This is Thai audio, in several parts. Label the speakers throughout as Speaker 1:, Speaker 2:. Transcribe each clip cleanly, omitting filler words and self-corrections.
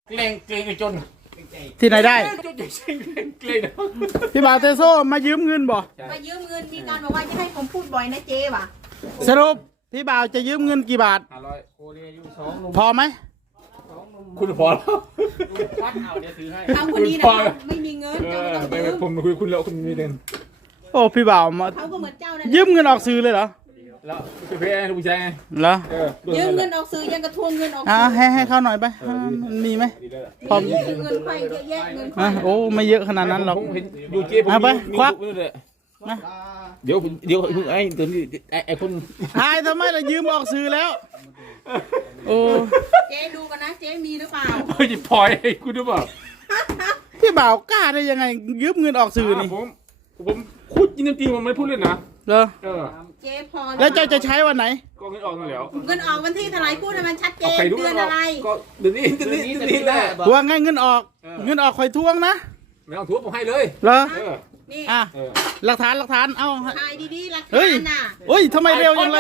Speaker 1: เกรงจน
Speaker 2: ที่ไหนได้
Speaker 1: จนเกรง
Speaker 2: พี่บ่าวเตโซ่มายืมเงินบ่
Speaker 3: มายืมเงินมีการบอกว่าจะให้ผมพูดบ่อยนะเจ๊ว่ะ
Speaker 2: สรุปพี่บ่าวจะยืมเงินกี่บาท
Speaker 1: 500โคเรียอยู่2
Speaker 2: พอไหม
Speaker 1: คุณพอแล้ว
Speaker 3: เอาคนนี้นะไม่มีเงินเจ้าไม่ต้องยืม
Speaker 1: ผมคุยคุณแล้วคุณมีเงิน
Speaker 2: โอ้พี่บ่าวมา
Speaker 3: เขาก็เหมือนเจ้านั่น
Speaker 2: ยืมเงินออกซื้อเลยเหรอ
Speaker 1: แล้วคือเพื่อนผู้ชายไง
Speaker 2: เหรอ
Speaker 3: ยืมเงินออกซื้อยังกระทวงเงินออก
Speaker 2: ให้เขาหน่อยไปมันมีไหมพอ
Speaker 3: เงินใครเยอะแยะเงินใคร
Speaker 2: โอ้ไม่เยอะขนาดนั้นหรอก
Speaker 1: ผมเห็นอยู่เจ๊ผม
Speaker 2: เอาไปควัก นะ
Speaker 1: เดี๋ยวไอ้ตัวนี้ไอ้คน
Speaker 2: หายทำไมล่ะยืมออกซื้อแล้ว โอ้
Speaker 3: เจ๊ดูกันนะเจ๊มีหรือเปล่า
Speaker 1: เฮ้ยพลอยคุณรู้เปล่า
Speaker 2: พี่บ่าวกล้าได้ยังไงยืมเงินออกซื้อนี่
Speaker 1: ผมพูดจริงๆผมไม่พูดเล่นนะ
Speaker 2: เหรอ
Speaker 3: เจ๊พอ
Speaker 2: แล้วเจ้าจะใช้วันไหน
Speaker 1: ก็เงินออกนั่นแล้ว
Speaker 3: เงินออกวันที่เท่าไหร่พูดให้มันชัดเจนเดือนอะไร
Speaker 1: ก็เดือนนี้แหละ
Speaker 2: ว่าไงเงินออก เงินออกคอยทวงนะ
Speaker 1: ไม่ต้องทั่วผมให้เลย
Speaker 2: เหรอ
Speaker 3: นี่
Speaker 2: อ่ะหลักฐานเอา
Speaker 3: ถ่ายดีๆหลัก
Speaker 2: เฮ้ย
Speaker 3: ฐานน่ะ
Speaker 2: เฮ้ยทำไมเร็วยังเลย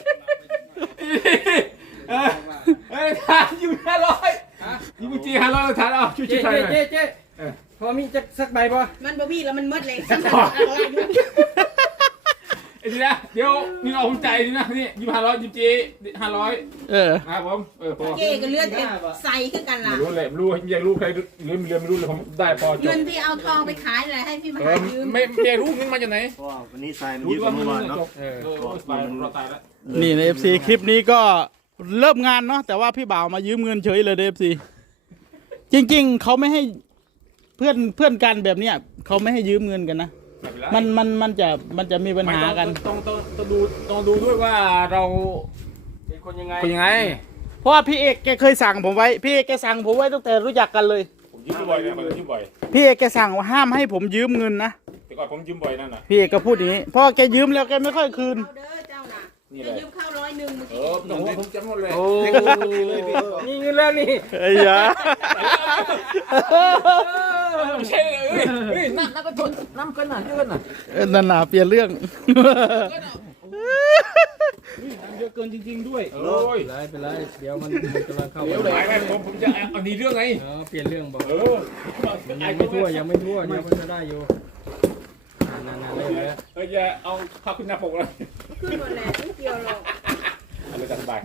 Speaker 1: เฮ้ยทานอยู่500ยูจี500ทานเอาช่วยๆหน่อย
Speaker 4: เจ๊พอมีจะสักใบป่ะ
Speaker 3: มันบ่มีแล้วมันมืดเลยสำหรับอะไรอยู่
Speaker 1: ไอ้นี่นะเดี๋ยวนี่เอาผมใจนี่นะนี่2500ยูจี500นะครับผมพอ
Speaker 3: เจ๊ก็เลื่อนใส่ขึ้นกันล่ะ
Speaker 1: รู้เลยรู้ยังรู้ใครเรื่องไม่รู้เลยผมได้พอจบ
Speaker 3: เงินที่เอาทองไปขายอะไรให้พี่มหายืม
Speaker 1: ไม่รู้เงินมาจากไหน
Speaker 5: เพราะว่าวันนี้ทรายมันเยอะกว่าเมื่อวานเนาะ
Speaker 1: ตายเราตายแล้ว
Speaker 2: นี่ใน FC คลิปนี้ก็เริ่มงานเนาะแต่ว่าพี่บ่าวมายืมเงินเฉยเลยใน FC จริงๆเขาไม่ให้เพื่อนกันแบบเนี้ยเขาไม่ให้ยืมเงินกันนะมันจะมีปัญหากัน
Speaker 1: ต้องดูด้วยว่าเรา
Speaker 4: เป็นคนยังไง
Speaker 1: เป็นยังไง
Speaker 2: เพราะว่าพี่เอกแกเคยสั่งผมไว้พี่เอกแกสั่งผมไว้ตั้งแต่รู้จักกันเลย
Speaker 1: ผมยืมบ่อยเนี่ยผมยืมบ่อย
Speaker 2: พี่เอกแกสั่งว่าห้ามให้ผมยืมเงินนะ
Speaker 1: แต่ก่อนผมยืมบ่อยนั่นน่ะ
Speaker 2: พี่เอกก็พูดอย่างนี้เพราะแกยืมแล้วแกไม่ค่อยคืน
Speaker 3: เอาเด้อเจ้าน่ะจะยืมข้าว100เมื่อกี้
Speaker 1: ต้องผมจำหมดเลย
Speaker 4: มีเงินแล้วนี่
Speaker 2: ไอ้ยา
Speaker 1: ไม่ใช่เลยน้ำก็ทนน้ำกันน่ะเยอะน่ะ
Speaker 2: นั่นน่ะเปลี่ยนเรื่อง
Speaker 1: เยอะเกินจริงๆด้วยโอ้ย
Speaker 4: เป็นไรเดี๋ยวมันกำลังเข้า
Speaker 1: เดี๋ยวไม่ผมจะเอาดีเรื่องไง
Speaker 4: เปลี่ยนเรื่องบอก
Speaker 1: ยัง
Speaker 4: ไม่ทั่วเดี๋ยวมันจะได้อยู่นั่นเลย
Speaker 1: อย่าเอาผ้าขึ้นหน้าปกเลย
Speaker 3: ขึ้นหมดแหละไม่เกี่ยวหรอก
Speaker 1: อะไรสบาย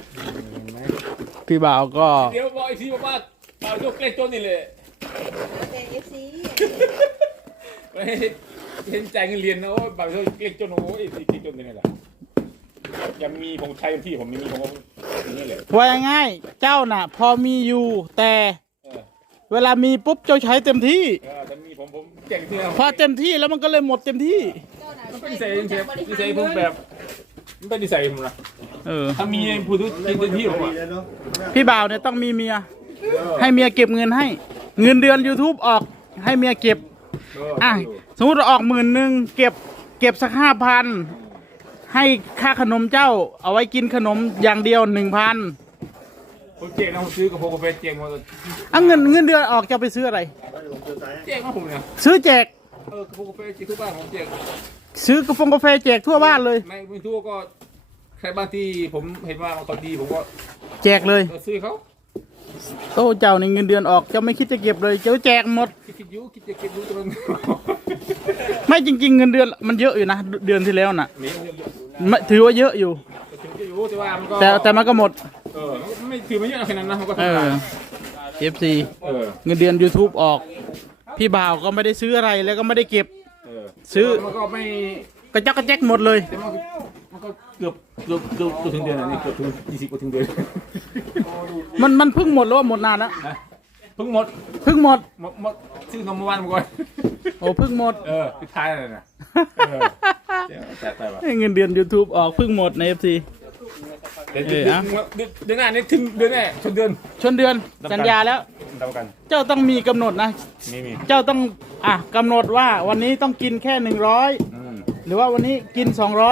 Speaker 2: พี่บ่าวก็
Speaker 1: เดี๋ยวบอกอีกทีว่าเราโยกเล่นจนนี่เลย
Speaker 3: แล้วแต่เอฟซี
Speaker 1: ไม่เห็นใจเงินเรียนนะว่าแบบเราเล่นจนโอ้ยเล่นจนยังไงล่ะยังมีผมใช้ที่ผมไม่มีผมอย่างนี้เลย
Speaker 2: ว่าง่ายๆเจ้าน่ะ พอมีอยู่แต่เวลามีปุ๊บเจ้าใช้เต็มที่
Speaker 1: แต่มีผมเก่งที่แล้ว
Speaker 2: พอเต็มที่แล้วมันก็เลยหมดเต็มที่
Speaker 3: เจ้าน่ะ
Speaker 1: มันเป็น
Speaker 3: ใช่
Speaker 1: นิสัยนิสัยผมแบบมันเป็นนิสัยผมนะ ถ้ามีผู้ทุกที่ผมอ่ะ
Speaker 2: พี่บ่าวเนี่ยต้องมีเมีย ให้เมียเก็บเงินให้ เงินเดือน YouTube ออกให้เมียเก็บสมมติเราออก10,000เก็บสัก5,000ให้ค่าขนมเจ้า เอาไว้กินขนมอย่างเดียว1,000
Speaker 1: ผมเจ๊งนะผมซื้อกาแฟเจ๊งมา
Speaker 2: เงินเดือนออกจะไปซื้ออะไร
Speaker 1: เจ๊งมาผมเนี่ย
Speaker 2: ซื้อแจก
Speaker 1: กาแฟเจ๊งทุกบ้านผมเจ๊ง
Speaker 2: ซื้อกาแฟแจกทั่วบ้านเลย
Speaker 1: ไม่ทั่วก็ใครบางที่ผมเห็นว่าเขาดีผมก็
Speaker 2: แจกเลย
Speaker 1: ซื้อเขา
Speaker 2: โตเจ้าในเงินเดือนออกเจ้าไม่คิดจะเก็บเลยเจ้าแจกหมด
Speaker 1: คิดจะเก็บดูตรง
Speaker 2: ไม่จริง ๆ เงินเดือนมันเยอะอยู่นะเดือนที่แล้วน่ะ
Speaker 1: นี้
Speaker 2: ถือว่าเยอะอยู่
Speaker 1: ถึงจะอยู่แต่ว่ามันก็
Speaker 2: แต่มันก็หมด
Speaker 1: ไม่ถือไม่เยอะขนาดนั้นมันก็
Speaker 2: เอ
Speaker 1: ทำ
Speaker 2: อ
Speaker 1: ได้
Speaker 2: FC เงินเดือน YouTube ออก พี่บ่าวก็ไม่ได้ซื้ออะไรแล้วก็ไม่ได้เก็บ ซื้อ
Speaker 1: มันก็ไม่
Speaker 2: กระจอกกระแจกหมดเลย
Speaker 1: แต่มันก็เกือบถึงเดือนอันนี้เกือบถึง20กว่าถึงเดือน
Speaker 2: มันเพิ่งหมดแล้วว่าหมดนานแล้ว
Speaker 1: เพิ่งหมด ซื้อนมเมื่อวานมาก่อน
Speaker 2: โอ้เพิ่งหมด
Speaker 1: ปิดท้ายเลยนะจัดไปวะ
Speaker 2: เงินเดือน YouTube ออกเพิ่งหมดใน FC
Speaker 1: เดือนหน้านี้ถึงเดือนแน่ชนเดือน
Speaker 2: ชนเดือนสัญญาแล้ว
Speaker 1: ทำกัน
Speaker 2: เจ้าต้องมีกำหนดนะ
Speaker 1: มี
Speaker 2: เจ้าต้องกำหนดว่าวันนี้ต้องกินแค่100หรือว่าวันนี้กิน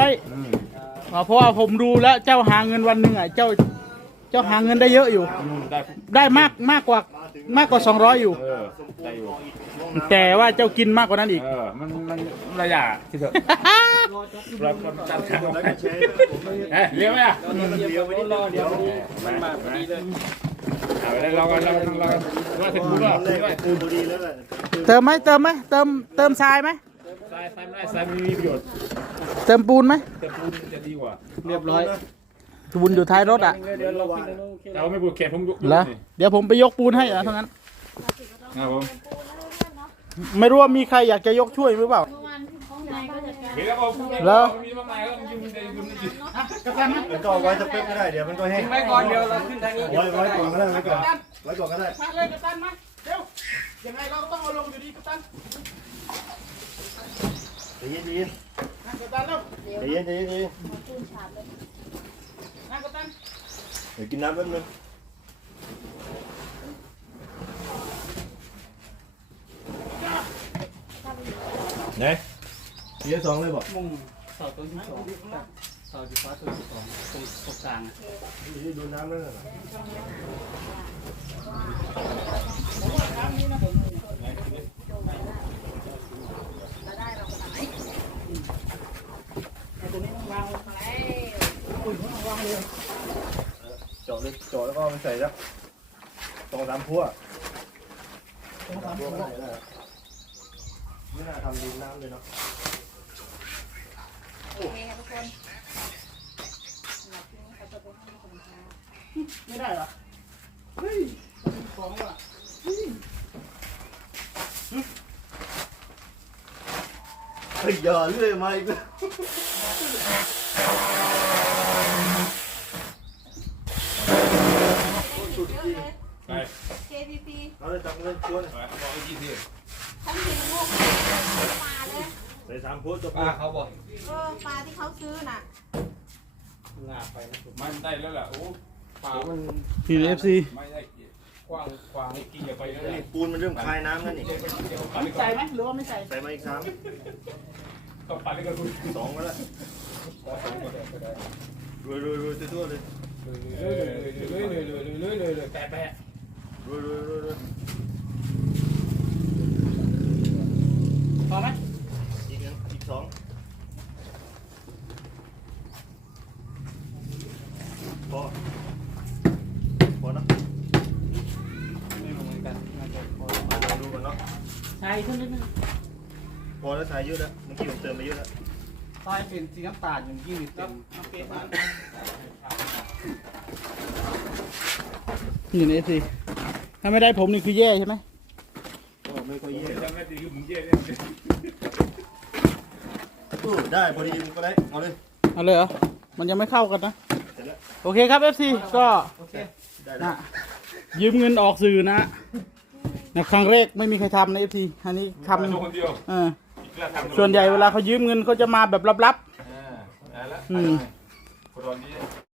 Speaker 2: 200เพราะว่าผมดูแล้วเจ้าหาเงินวันหนึ่งเจ้าหาเงินได้เยอะอยู่ ได้มากกว่า200อยู่
Speaker 1: ได้อยู่
Speaker 2: แต่ว่าเจ้ากินมากกว่านั้นอีก
Speaker 1: มันระยะที่เถอะเราคนจัดทางเลี้ยวไหมอ่ะ
Speaker 4: เดี๋ยวมันมาพอดีเลย
Speaker 1: เอาไปแล้วเรากันว่าเสร็จปุ๊บก็
Speaker 5: แรกคือบุรีแล้วแหละ
Speaker 2: เติมไหมเติมไหมเติมทรายไหม
Speaker 1: ทรายไม่ได้ทรายไม่มีประโยชน์
Speaker 2: เติมปูนไหม
Speaker 1: แต่ปูนจะดีกว่า
Speaker 4: เรียบร้อย
Speaker 2: ปูนอยู่ท้ายรถอ่ะ
Speaker 4: เดี๋ยวเราขึ้นแล้วโอเค
Speaker 1: แต่ว่าไม่ปวดแขนผมยก
Speaker 2: แล้วเดี๋ยวผมไปยกปูนให้นะทั้งนั้น
Speaker 1: ครับผม
Speaker 2: ไม่รู้ว่ามีใครอยากจะยกช่วยหรือเปล่า
Speaker 3: ห้องนายก็จัดการ
Speaker 1: เดี๋ยวเราพูด
Speaker 2: แล้ว
Speaker 1: มีมากมายก็ยืมได้ยืมได้ยืม
Speaker 5: มันก็เอาไว้สักแป๊บก็ได้เดี๋ยวมันก็แห้ง
Speaker 4: ไว้ก่อนเดี๋ยวเราขึ้นทางนี้
Speaker 5: ไว้ก่อนก็ได้ไว้ก่อนก็ได้
Speaker 2: มาเลยกัปตันมาเร็วยังไงเราก็ต้องเอาลงอยู่ดีกัปตัน
Speaker 5: ใจเย็น
Speaker 2: กัปตันเร็ว
Speaker 5: ใจเย็นใจเย็น
Speaker 2: นั่งกัปตัน
Speaker 5: เดี๋ยวกินน้ำแป๊บนึงไหนเสียสองเลยบอก
Speaker 4: มุ่งเสาตัวที่สองเสาที่ฟ้าตัวที่สองตรงกลาง
Speaker 5: ดูน้ำนั่นน่ะ เจาะเลยเจาะแล้วก็เอาไปใส่แล้วตรงตามพั่วตรงตามพั่วไม่ได้ไม่น่าทำดินน้ำเลยเนาะ
Speaker 3: โอเคค่ะทุกคนสำหรับที่นี้เขาจะไปให้คนทาน
Speaker 2: ไม่ได้เหรอเฮ้ยมีของว่ะ
Speaker 5: เฮ้ยอย่าเรื่อยมาอีกแล้ว
Speaker 1: ไป
Speaker 3: KPP
Speaker 5: เอาเลยจับเลยชวน
Speaker 1: ไปบอกไอ้ยี่สิ
Speaker 3: ฉันเห็นลูกปลาเลย
Speaker 5: ใส่สามพั่วจบ
Speaker 4: ป้าเขาบอก
Speaker 3: ปลาที่เขาซื้อน่ะ
Speaker 4: งาไปนะ
Speaker 1: มันได้แล้วล่ะโอ้เปล่ามัน
Speaker 2: ทีเอฟซี
Speaker 1: ไม่ได้
Speaker 4: กว้างกว้าง
Speaker 1: ไม่กี่ไปแล้ว
Speaker 5: นี่ปูนมันเริ่มคายน้ำแล้วนี่
Speaker 2: ใส่ไหมหรือว่าไม่ใส่
Speaker 5: ใส่มาอีกสาม
Speaker 1: ก็ไปแล้วก็คุย
Speaker 5: สองมาแล้วรวยทั่วเลย
Speaker 1: แปะ
Speaker 5: รวย
Speaker 2: พอไหม
Speaker 5: อีกหนึ่งอีกสองพอนะ
Speaker 4: ไม่รู้เหมือนกันน่าจะพอ
Speaker 5: มาลองดูกันเนาะ
Speaker 2: ใส่ขึ้นนิดนึง
Speaker 5: พอแล้วใส่เยอะแล้วเมื่อกี้ผมเติมไปเยอะแล้ว
Speaker 4: ใต้เป็นสีน้ำตาลอย่างที่เต็ม
Speaker 2: โอเคครับนี่เอฟซีถ้าไม่ได้ผมนี่คือแย่ใช่ไหม
Speaker 5: ก็ไม่ค่อยเย
Speaker 1: ไม่
Speaker 5: อะ
Speaker 1: ทำได้ดีคือผมเย่เลย
Speaker 5: ได้พอดีมันก็ได้เอาเลย
Speaker 2: เอาเลยเหรอ มันยังไม่เข้ากันนะ
Speaker 5: เสร็จแล้ว
Speaker 2: โอเคครับ FC ก็
Speaker 4: โอเค
Speaker 5: ได้
Speaker 2: นะยืมเงินออกสื่อนะครั้งแรกไม่มีใครทำนะ FC อันนี้ท
Speaker 1: ทำคนเดียว
Speaker 2: ำส่วนใหญ่เวลาเขายืมเงินเขาจะมาแบบลับ
Speaker 1: ได้แล้ว
Speaker 2: อืม
Speaker 1: คนตอนนี้